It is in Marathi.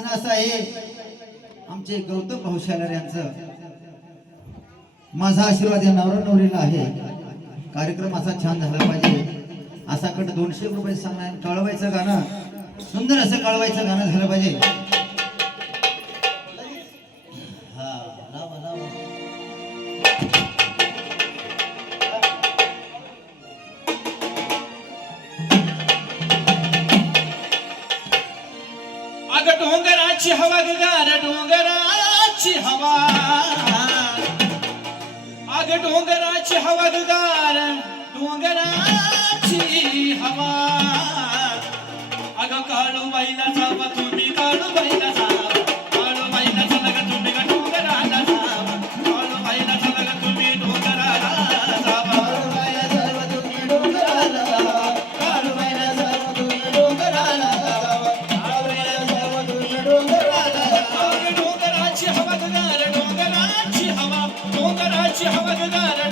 सांगणं असं आहे आमचे गौतम भाऊशालर यांचं माझा आशीर्वाद या नवरा नवरीला आहे कार्यक्रम असा छान झाला पाहिजे असा कट 200 रुपये सांगणार कळवायचं गाणं सुंदर असं कळवायचं गाणं झालं पाहिजे हा लावा लावा अग डोंगराची हवा गार डोंगराची हवा अग डोंगराची हवा गार डोंगराची हवा अग काळू बाईला जावा तुम्ही काळू बाईला जावा काळू बाईला चला ग तुम्ही ग डोंगराला जावा काळू बाईला चला ग तुम्ही डोंगराला जावा काळू बाईला जावा तुम्ही डोंगराला जावा काळू बाईला जावा तुम्ही डोंगराला जावा काळू बाईला जावा तुम्ही डोंगराला जावा डोंगराची हवा गार डोंगराची हवा डोंगराची हवा गार